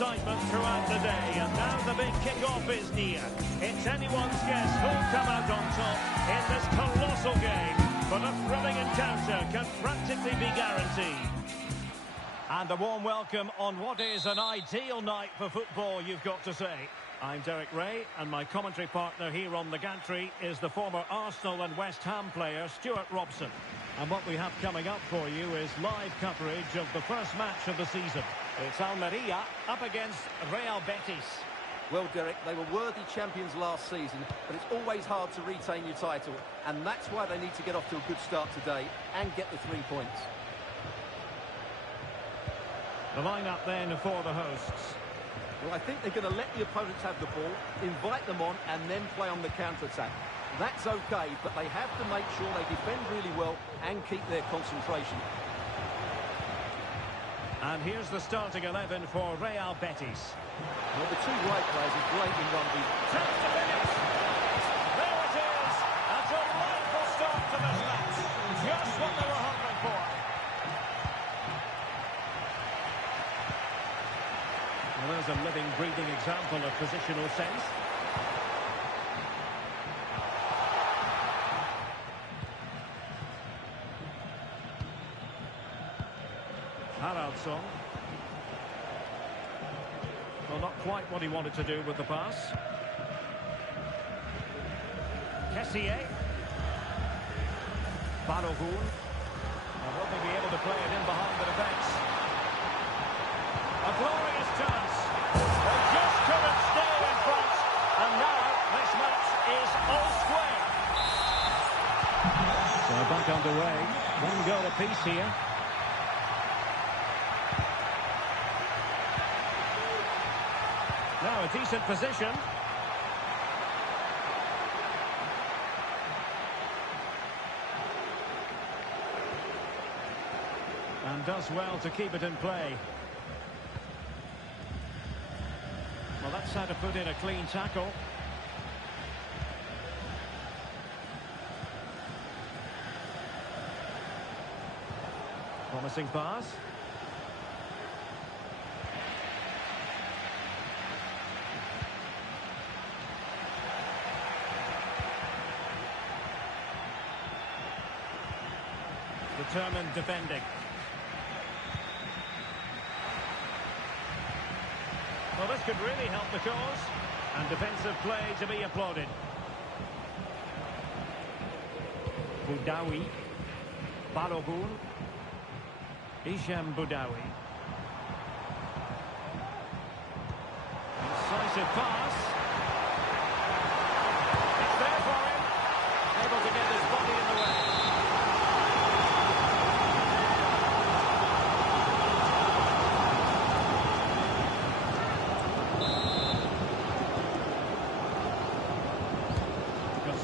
excitement throughout the day, and now the big kick-off is near. It's anyone's guess who'll come out on top in this colossal game, but a thrilling encounter can practically be guaranteed. And a warm welcome on what is an ideal night for football, you've got to say. I'm Derek Ray, and my commentary partner here on the gantry is the former Arsenal and West Ham player, Stuart Robson. And what we have coming up for you is live coverage of the first match of the season. It's Almeria up against Real Betis. Well, Derek, they were worthy champions last season, but it's always hard to retain your title, and that's why they need to get off to a good start today and get the 3 points. The lineup then for the hosts. Well, I think they're going to let the opponents have the ball, invite them on, and then play on the counter-attack. That's okay, but they have to make sure they defend really well and keep their concentration. And here's the starting 11 for Real Betis. Well, the two right players are great in rugby. Chance to finish! There it is! A delightful start to this match. Just what they were hungry for. Well, there's a living, breathing example of positional sense. Haraldsson. Well, not quite what he wanted to do with the pass. Kessié. Balogun. And will they be able to play it in behind the defence? A glorious chance. They just couldn't stay in front. And now this match is all square. So back underway. One goal apiece here. Now a decent position. And does well to keep it in play. Well, that's how to put in a clean tackle. Promising pass. Determined defending. Well, this could really help the cause. And defensive play to be applauded. Boudaoui. Balogun. Isham Boudaoui. Incisive pass. It's there for him. Able to get his body in the way.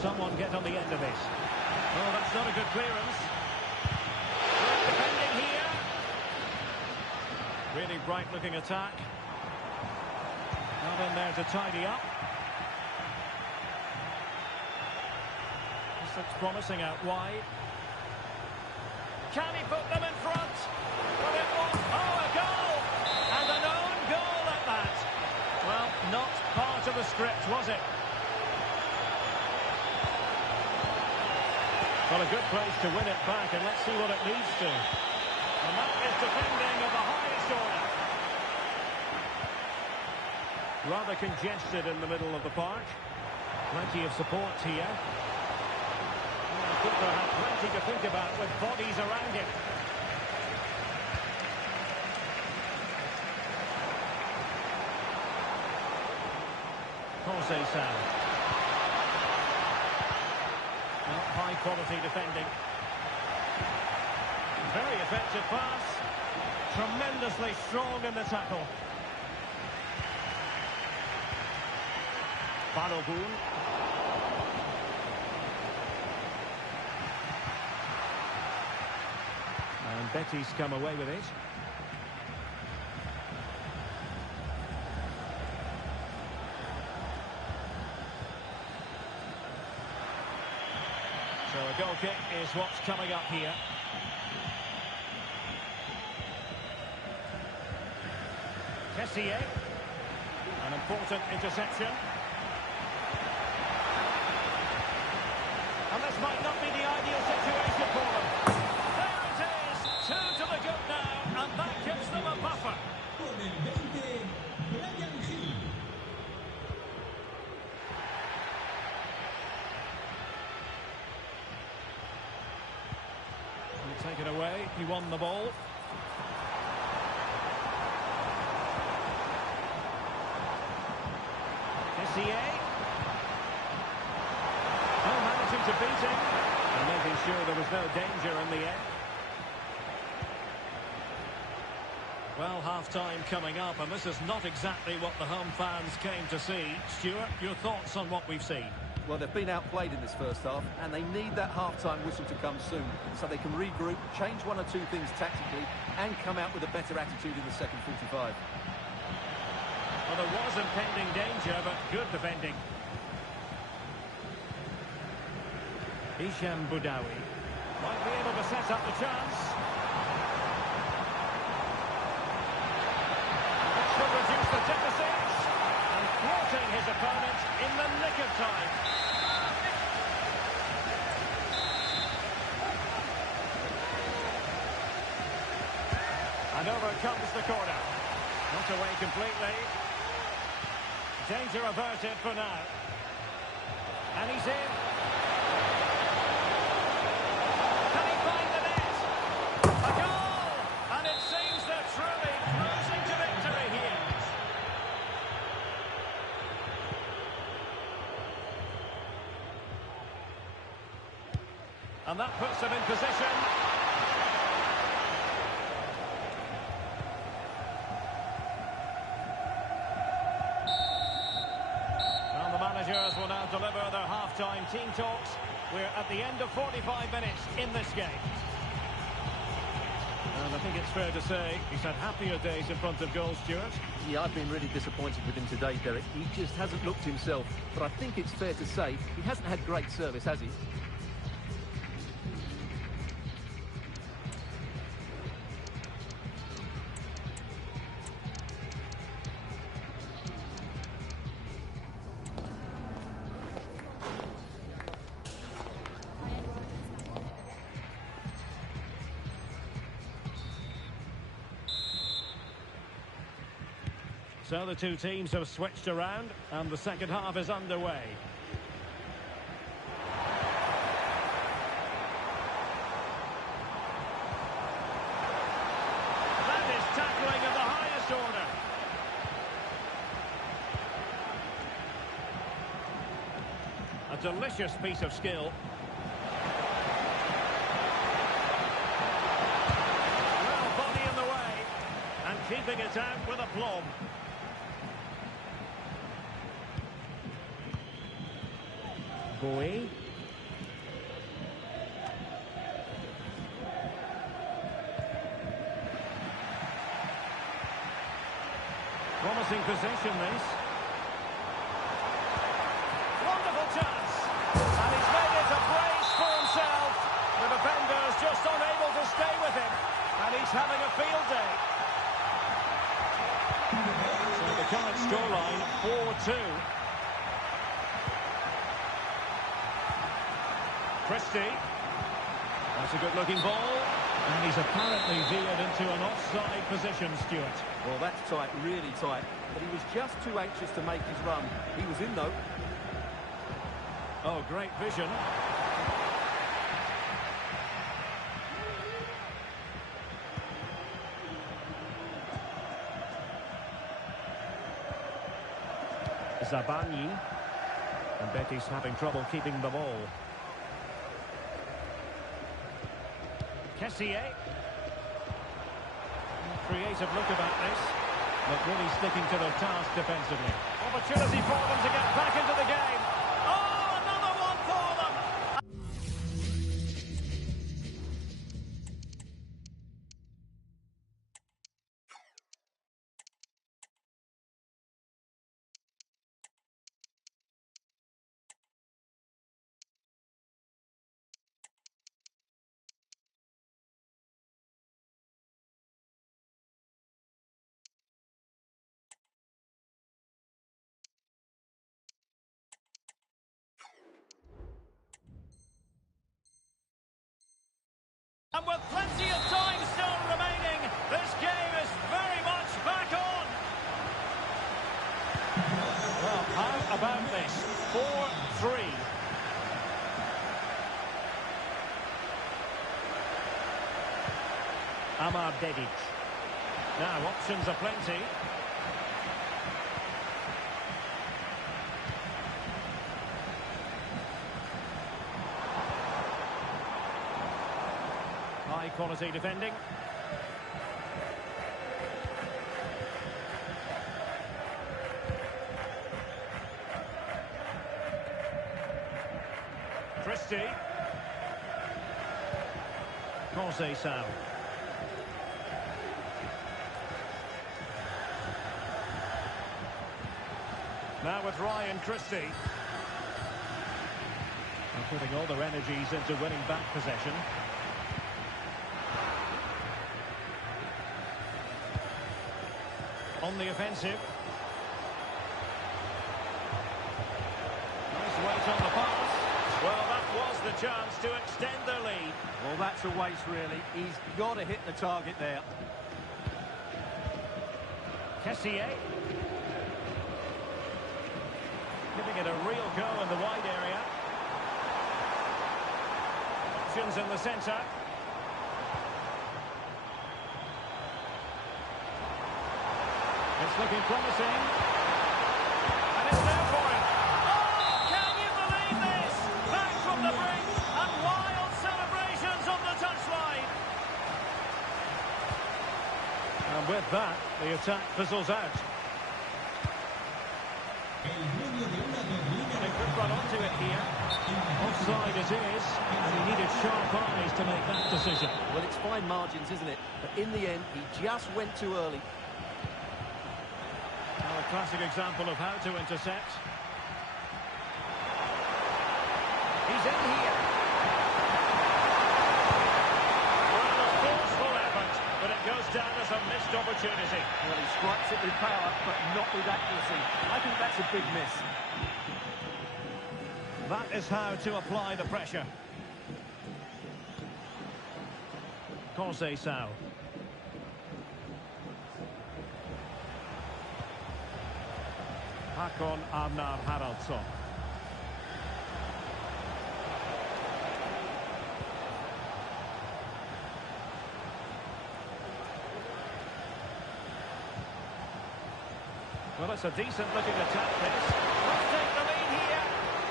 Someone get on the end of this. Oh, that's not a good clearance. Great defending here. Really bright-looking attack. Not in there to tidy up. This looks promising out wide. Can he put them in front? But it was... Oh, a goal! And an own goal at that. Well, not part of the script, was it? Well, a good place to win it back, and let's see what it leads to. And that is defending of the highest order. Rather congested in the middle of the park. Plenty of support here. And the keeper had plenty to think about with bodies around him. Jose Sá. High-quality defending. Very effective pass. Tremendously strong in the tackle. Balogun. And Betis come away with it. So a goal kick is what's coming up here. Kessié. An important interception. And this might not be the ideal situation for them. There it is! 2 to the good now, and that gives them a buffer. He'll take it away. He won the ball. Kessié. Oh, managing to beat him. And making sure there was no danger in the end. Well, half-time coming up, and this is not exactly what the home fans came to see. Stuart, your thoughts on what we've seen? Well, they've been outplayed in this first half, and they need that half-time whistle to come soon, so they can regroup, change one or two things tactically, and come out with a better attitude in the second 45. Well, there was impending danger, but good defending. Hisham Boudaoui might be able to set up the chance. That should reduce the deficit. And thwarting his opponent in the nick of time. And over comes the corner. Not away completely. Danger averted for now. And he's in. Can he find the net? A goal! And it seems they're truly cruising to victory here. And that puts them in position. Managers will now deliver their half-time team talks. We're at the end of 45 minutes in this game. And I think it's fair to say he's had happier days in front of goal, Stuart. Yeah, I've been really disappointed with him today, Derek. He just hasn't looked himself. But I think it's fair to say he hasn't had great service, has he? So the two teams have switched around, and the second half is underway. That is tackling of the highest order. A delicious piece of skill. Well, body in the way, and keeping it out with aplomb. Boy. Promising possession, this. Wonderful chance. And he's made it a brace for himself. The defender's just unable to stay with him. And he's having a field day. So the current scoreline, 4-2. Christie. That's a good-looking ball. And he's apparently veered into an offside position, Stuart. Well, that's tight, really tight. But he was just too anxious to make his run. He was in, though. Oh, great vision. Zabani. And Betis having trouble keeping the ball. Kessié. Creative look about this, but really sticking to their task defensively. Opportunity for them to get back into the game. about this. 4-3. Betis. Now, options are plenty. High quality defending. Christie. Conceição. Now with Ryan Christie. And putting all their energies into winning back possession. On the offensive. Nice weight on the pass. Well, that was the chance to extend their lead. Well, that's a waste, really. He's got to hit the target there. Kessié. Giving it a real go in the wide area. Options in the centre. It's looking promising. And it's there for him. Oh, can you believe this? Back from the brink and wild celebrations on the touchline. And with that, the attack fizzles out. They could run onto it here. Offside it is, and he needed sharp eyes to make that decision. Well, it's fine margins, isn't it? But in the end, he just went too early. Now a classic example of how to intercept. He's in here. Well, a forceful effort, but it goes down as a missed opportunity. Well, he strikes it with power, but not with accuracy. I think that's a big miss. That is how to apply the pressure. Conceição. Hakon Arnar Haraldsson. Well, it's a decent looking attack, this. Let's take the lead here.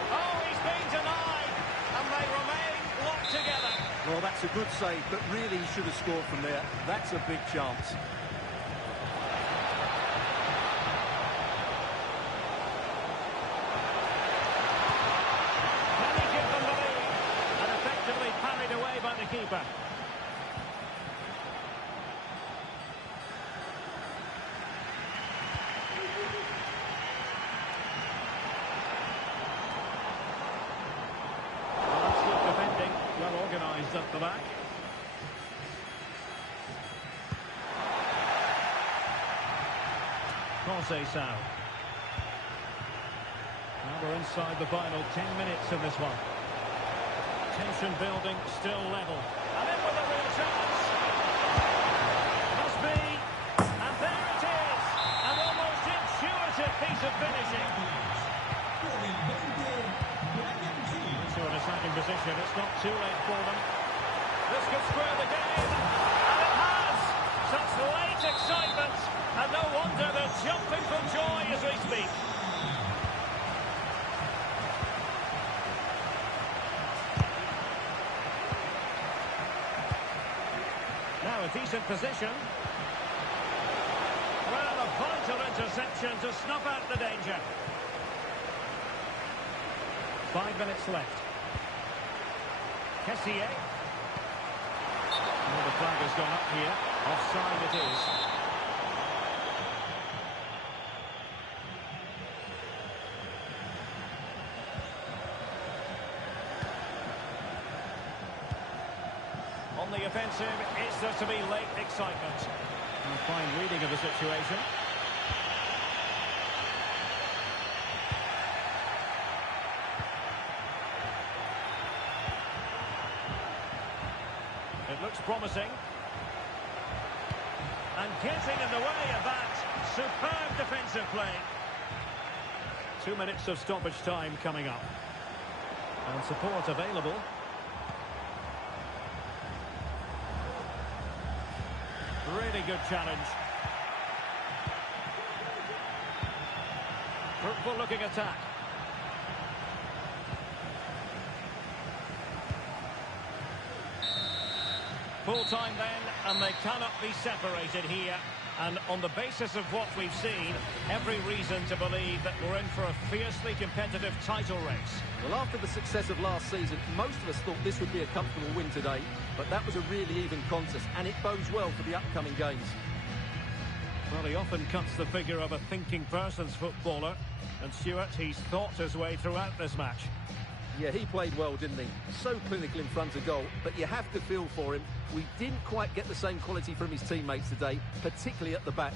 Oh, he's been denied. And they remain locked together. Well, that's a good save, but really he should have scored from there. That's a big chance. Can he give them the lead? And effectively parried away by the keeper. Organised up the back. Conceição. Now we're inside the final 10 minutes of this one. Tension building, still level. And in with a real chance. Must be. And there it is. An almost intuitive piece of finishing. So an attacking position, it's not too late for them. This could square the game, and it has! Such late excitement, and no wonder they're jumping for joy as we speak. Now a decent position. Well, a vital interception to snuff out the danger. 5 minutes left. Kessié. Well, the flag has gone up here. Offside it is. On the offensive, it's there to be late excitement. A fine reading of the situation. It looks promising. And getting in the way of that superb defensive play. 2 minutes of stoppage time coming up. And support available. Really good challenge. Fruitful looking attack. Full time then, and they cannot be separated here. And on the basis of what we've seen, every reason to believe that we're in for a fiercely competitive title race. Well, after the success of last season, most of us thought this would be a comfortable win today, but that was a really even contest, and it bodes well for the upcoming games. Well, he often cuts the figure of a thinking person's footballer, and Stuart, he's thought his way throughout this match. Yeah, he played well, didn't he? So clinical in front of goal, but you have to feel for him. We didn't quite get the same quality from his teammates today, particularly at the back.